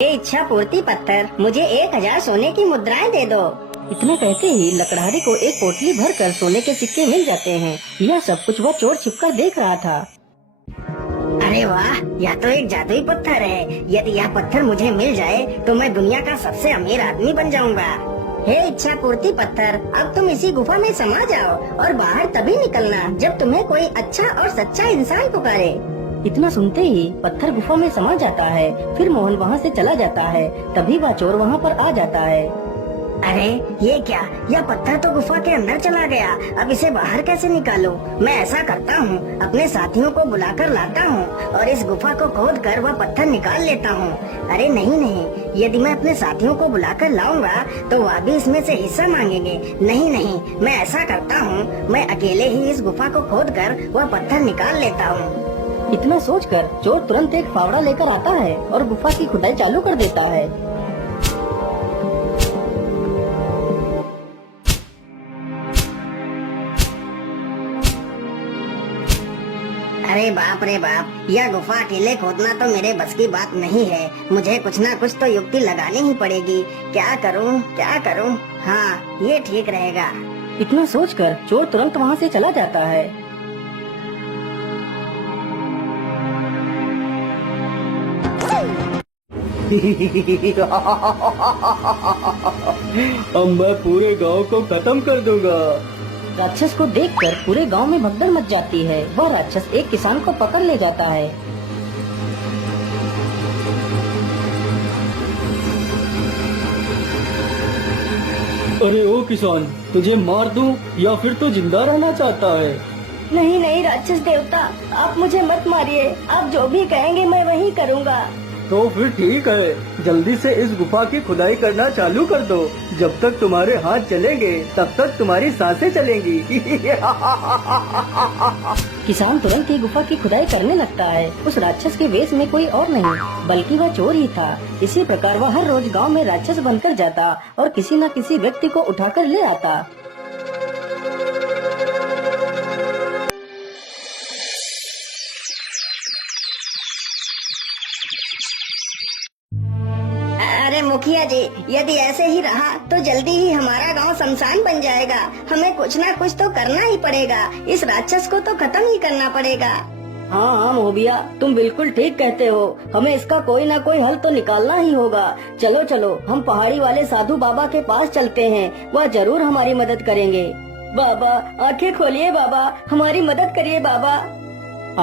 ये इच्छा पूर्ति पत्थर, मुझे 1000 सोने की मुद्राएं दे दो। इतना कहते ही लकड़हारे को एक पोटली भरकर सोने के सिक्के मिल जाते हैं। यह सब कुछ वह चोर छिपकर देख रहा था। अरे वाह, यह तो एक जादुई पत्थर है। यदि यह पत्थर मुझे मिल जाए तो मैं दुनिया का सबसे अमीर आदमी बन जाऊंगा। हे इच्छा पूर्ति पत्थर, अब तुम इसी गुफा में समा जाओ और बाहर तभी निकलना जब तुम्हें कोई अच्छा और सच्चा इंसान पुकारे। इतना सुनते ही पत्थर गुफा में समा जाता है। फिर मोहन वहाँ से चला जाता है। तभी वह चोर वहाँ पर आ जाता है। अरे ये क्या, यह पत्थर तो गुफा के अंदर चला गया। अब इसे बाहर कैसे निकालूं? मैं ऐसा करता हूँ, अपने साथियों को बुलाकर लाता हूँ और इस गुफा को खोद कर वह पत्थर निकाल लेता हूँ। अरे नहीं, यदि मैं अपने साथियों को बुलाकर लाऊंगा तो वह भी इसमें से हिस्सा मांगेंगे। नहीं, मैं ऐसा करता हूँ, मैं अकेले ही इस गुफा को खोद कर वह पत्थर निकाल लेता हूँ। इतना सोचकर चोर तुरंत एक फावड़ा लेकर आता है और गुफा की खुदाई चालू कर देता है। अरे बाप रे बाप, यह गुफा अकेले खोदना तो मेरे बस की बात नहीं है। मुझे कुछ ना कुछ तो युक्ति लगानी ही पड़ेगी। क्या करूं? हाँ, ये ठीक रहेगा। इतना सोचकर चोर तुरंत वहाँ से चला जाता है। अब मैं पूरे गांव को खत्म कर दूंगा। राक्षस को देखकर पूरे गांव में भगदड़ मच जाती है। वह राक्षस एक किसान को पकड़ ले जाता है। अरे ओ किसान, तुझे मार दूं या फिर तू जिंदा रहना चाहता है? नहीं राक्षस देवता, आप मुझे मत मारिए। आप जो भी कहेंगे मैं वही करूँगा। तो फिर ठीक है, जल्दी से इस गुफा की खुदाई करना चालू कर दो। जब तक तुम्हारे हाथ चलेंगे तब तक तुम्हारी सांसें चलेंगी। किसान तुरंत ही गुफा की खुदाई करने लगता है। उस राक्षस के वेश में कोई और नहीं बल्कि वह चोर ही था। इसी प्रकार वह हर रोज गांव में राक्षस बनकर जाता और किसी न किसी व्यक्ति को उठाकर ले आता। अरे मुखिया जी, यदि ऐसे ही रहा तो जल्दी ही हमारा गांव शमशान बन जाएगा। हमें कुछ ना कुछ तो करना ही पड़ेगा। इस राक्षस को तो खत्म ही करना पड़ेगा। हाँ मोबिया, तुम बिल्कुल ठीक कहते हो। हमें इसका कोई ना कोई हल तो निकालना ही होगा। चलो हम पहाड़ी वाले साधु बाबा के पास चलते हैं। वह जरूर हमारी मदद करेंगे। बाबा, आंखें खोलिए बाबा, हमारी मदद करिए बाबा।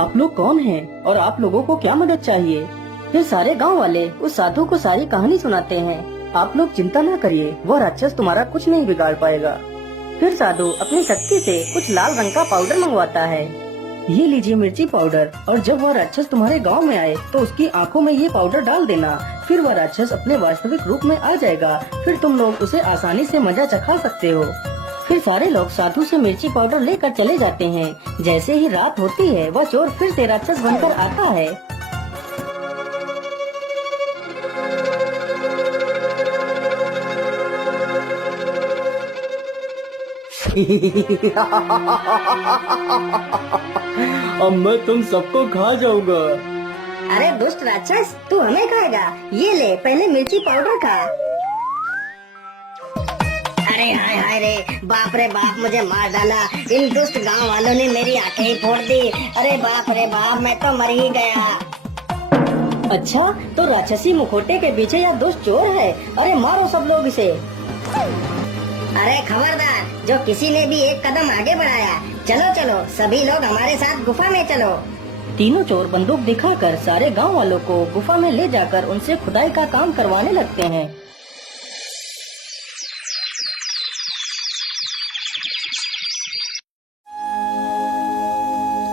आप लोग कौन हैं और आप लोगों को क्या मदद चाहिए? फिर सारे गांव वाले उस साधु को सारी कहानी सुनाते हैं। आप लोग चिंता न करिए, वह राक्षस तुम्हारा कुछ नहीं बिगाड़ पाएगा। फिर साधु अपनी शक्ति से कुछ लाल रंग का पाउडर मंगवाता है। ये लीजिए मिर्ची पाउडर, और जब वह राक्षस तुम्हारे गांव में आए तो उसकी आंखों में ये पाउडर डाल देना। फिर वह राक्षस अपने वास्तविक रूप में आ जाएगा। फिर तुम लोग उसे आसानी से मजा चखा सकते हो। फिर सारे लोग साधु से मिर्ची पाउडर लेकर चले जाते हैं। जैसे ही रात होती है वह चोर फिर से राक्षस बनकर आता है। अब मैं तुम सबको खा जाऊंगा। अरे दुष्ट राक्षस, तू हमें खाएगा? ये ले, पहले मिर्ची पाउडर खा। अरे हाय रे, बाप रे बाप, मुझे मार डाला। इन दुष्ट गांव वालों ने मेरी आंखें ही फोड़ दी। अरे बाप रे बाप, मैं तो मर ही गया। अच्छा, तो राक्षसी मुखोटे के पीछे यह दुष्ट चोर है। अरे मारो सब लोग इसे। अरे खबरदार, जो किसी ने भी एक कदम आगे बढ़ाया। चलो सभी लोग हमारे साथ गुफा में चलो। तीनों चोर बंदूक दिखाकर सारे गांव वालों को गुफा में ले जाकर उनसे खुदाई का काम करवाने लगते हैं।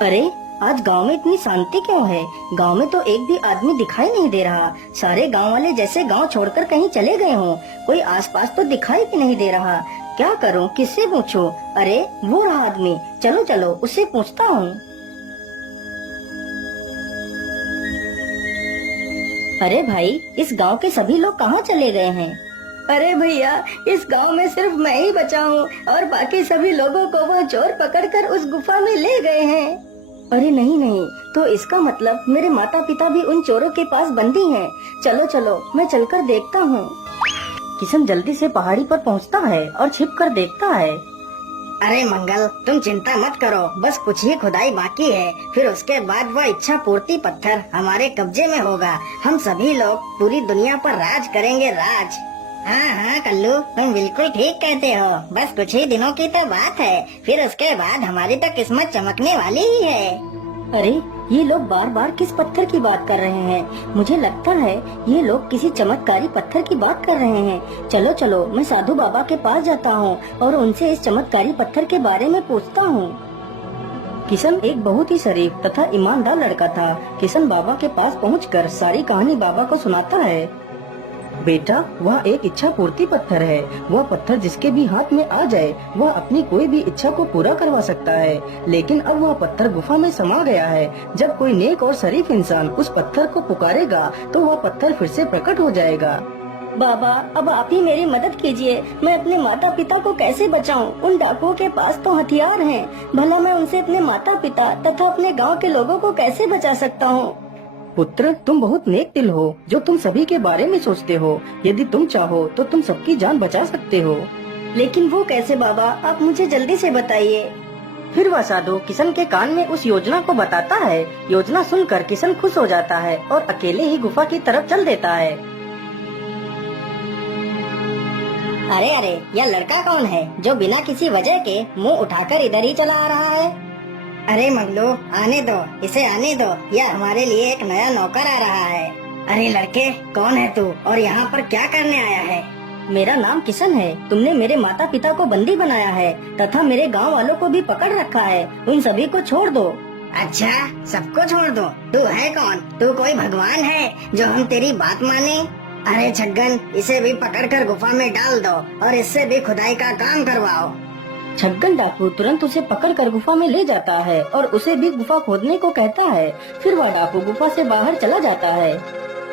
अरे आज गांव में इतनी शांति क्यों है? गांव में तो एक भी आदमी दिखाई नहीं दे रहा। सारे गांव वाले जैसे गांव छोड़कर कहीं चले गए हों। कोई आसपास तो दिखाई भी नहीं दे रहा। क्या करूं, किससे पूछूं? अरे वो रहा आदमी, चलो उससे पूछता हूँ। अरे भाई, इस गांव के सभी लोग कहाँ चले गए हैं? अरे भैया, इस गांव में सिर्फ मैं ही बचा हूँ और बाकी सभी लोगों को वो चोर पकड़कर उस गुफा में ले गए हैं। अरे नहीं नहीं, तो इसका मतलब मेरे माता पिता भी उन चोरों के पास बंदी हैं। चलो चलो, मैं चलकर देखता हूँ। किशन जल्दी से पहाड़ी पर पहुँचता है और छिप कर देखता है। अरे मंगल, तुम चिंता मत करो, बस कुछ ही खुदाई बाकी है, फिर उसके बाद वह इच्छा पूर्ति पत्थर हमारे कब्जे में होगा। हम सभी लोग पूरी दुनिया पर राज करेंगे, राज। हाँ हाँ कल्लू, तुम बिल्कुल ठीक कहते हो। बस कुछ ही दिनों की तो बात है, फिर उसके बाद हमारी तो किस्मत चमकने वाली ही है। अरे ये लोग बार बार किस पत्थर की बात कर रहे हैं? मुझे लगता है ये लोग किसी चमत्कारी पत्थर की बात कर रहे हैं। चलो चलो, मैं साधु बाबा के पास जाता हूँ और उनसे इस चमत्कारी पत्थर के बारे में पूछता हूँ। किशन एक बहुत ही शरीफ तथा ईमानदार लड़का था। किशन बाबा के पास पहुंचकर सारी कहानी बाबा को सुनाता है। बेटा, वह एक इच्छा पूर्ति पत्थर है। वह पत्थर जिसके भी हाथ में आ जाए वह अपनी कोई भी इच्छा को पूरा करवा सकता है। लेकिन अब वह पत्थर गुफा में समा गया है। जब कोई नेक और शरीफ इंसान उस पत्थर को पुकारेगा तो वह पत्थर फिर से प्रकट हो जाएगा। बाबा, अब आप ही मेरी मदद कीजिए। मैं अपने माता पिता को कैसे बचाऊं? उन डाकुओं के पास तो हथियार हैं। भला मैं उनसे अपने माता पिता तथा अपने गाँव के लोगों को कैसे बचा सकता हूँ? पुत्र, तुम बहुत नेक दिल हो जो तुम सभी के बारे में सोचते हो। यदि तुम चाहो तो तुम सबकी जान बचा सकते हो। लेकिन वो कैसे बाबा? आप मुझे जल्दी से बताइए। फिर वह साधु किशन के कान में उस योजना को बताता है। योजना सुनकर किशन खुश हो जाता है और अकेले ही गुफा की तरफ चल देता है। अरे अरे, यह लड़का कौन है जो बिना किसी वजह के मुंह उठाकर इधर ही चला आ रहा है? अरे मगलू, आने दो, इसे आने दो। यह हमारे लिए एक नया नौकर आ रहा है। अरे लड़के, कौन है तू और यहाँ पर क्या करने आया है? मेरा नाम किशन है। तुमने मेरे माता पिता को बंदी बनाया है तथा मेरे गांव वालों को भी पकड़ रखा है। उन सभी को छोड़ दो। अच्छा, सबको छोड़ दो? तू है कौन? तू कोई भगवान है जो हम तेरी बात माने? अरे छगन, इसे भी पकड़कर गुफा में डाल दो और इससे भी खुदाई का काम करवाओ। छगन डाकू तुरंत उसे पकड़कर गुफा में ले जाता है और उसे भी गुफा खोदने को कहता है। फिर वह डाकू गुफा से बाहर चला जाता है।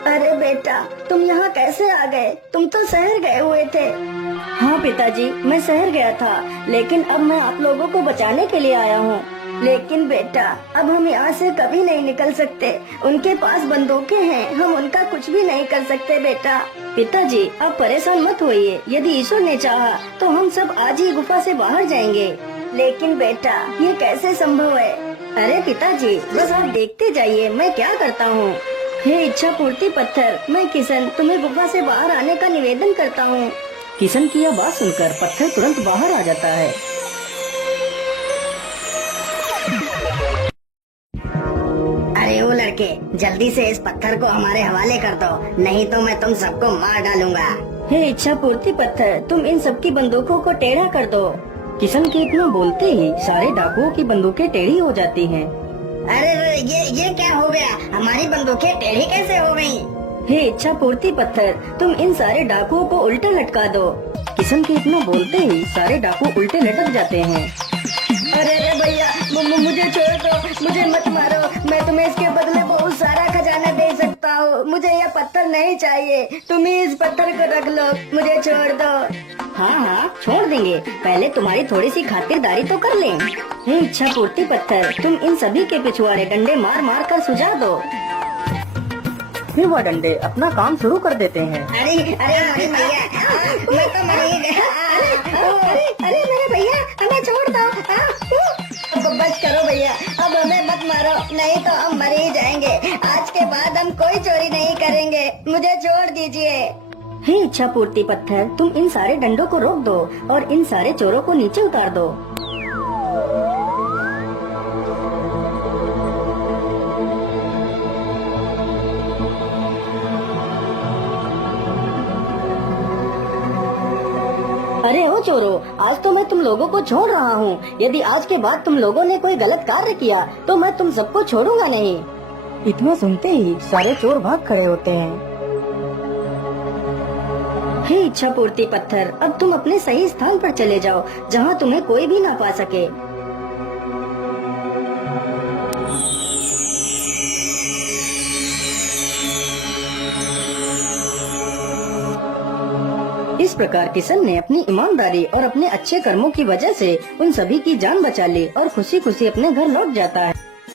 अरे बेटा, तुम यहाँ कैसे आ गए? तुम तो शहर गए हुए थे। हाँ पिताजी, मैं शहर गया था, लेकिन अब मैं आप लोगों को बचाने के लिए आया हूँ। लेकिन बेटा, अब हम यहाँ से कभी नहीं निकल सकते। उनके पास बंदूकें हैं, हम उनका कुछ भी नहीं कर सकते बेटा। पिताजी, आप परेशान मत होइए। यदि ईश्वर ने चाहा तो हम सब आज ही गुफा से बाहर जाएंगे। लेकिन बेटा, ये कैसे संभव है? अरे पिताजी, बस आप देखते जाइए मैं क्या करता हूँ। हे इच्छा पूर्ति पत्थर, मैं किशन तुम्हें गुफा से बाहर आने का निवेदन करता हूँ। किशन की यह बात सुनकर पत्थर तुरंत बाहर आ जाता है। अरे वो लड़के, जल्दी से इस पत्थर को हमारे हवाले कर दो, नहीं तो मैं तुम सबको मार डालूंगा। हे इच्छा पूर्ति पत्थर, तुम इन सबकी बंदूकों को टेढ़ा कर दो। किशन के इतना बोलते ही सारे डाकुओं की बंदूकें टेढ़ी हो जाती हैं। अरे ये क्या हो गया? हमारी बंदूकें टेढ़ी कैसे हो गयी? हे इच्छा पूर्ति पत्थर, तुम इन सारे डाकुओं को उल्टा लटका दो। किशन के इतना बोलते ही सारे डाकू उल्टे लटक जाते हैं। अरे भैया, मुझे छोड़ दो, मुझे मत मारो। मैं तुम्हें इसके बदले बहुत सारा खजाना दे सकता हूँ। मुझे यह पत्थर नहीं चाहिए, तुम ही इस पत्थर को रख लो, मुझे छोड़ दो। हाँ हाँ, छोड़ देंगे, पहले तुम्हारी थोड़ी सी खातिरदारी तो कर लें। हे इच्छा पूर्ति पत्थर, तुम इन सभी के पिछवाड़े डंडे मार मार कर सुझा दो। फिर वह डंडे अपना काम शुरू कर देते हैं। अरे अरे भैया, मैं तो मर ही गया। अरे मेरे भैया, हमें छोड़ दो। बस करो भैया, अब हमें मत मारो, नहीं तो हम मर ही जाएंगे। आज के बाद हम कोई चोरी नहीं करेंगे, मुझे छोड़ दीजिए। हे इच्छा पूर्ति पत्थर, तुम इन सारे डंडों को रोक दो और इन सारे चोरों को नीचे उतार दो। अरे ओ चोरों, आज तो मैं तुम लोगों को छोड़ रहा हूँ। यदि आज के बाद तुम लोगों ने कोई गलत कार्य किया तो मैं तुम सबको छोड़ूंगा नहीं। इतना सुनते ही सारे चोर भाग खड़े होते हैं। हे इच्छा पूर्ति पत्थर, अब तुम अपने सही स्थान पर चले जाओ जहाँ तुम्हें कोई भी ना पा सके। इस प्रकार किशन ने अपनी ईमानदारी और अपने अच्छे कर्मों की वजह से उन सभी की जान बचा ली और खुशी खुशी अपने घर लौट जाता है।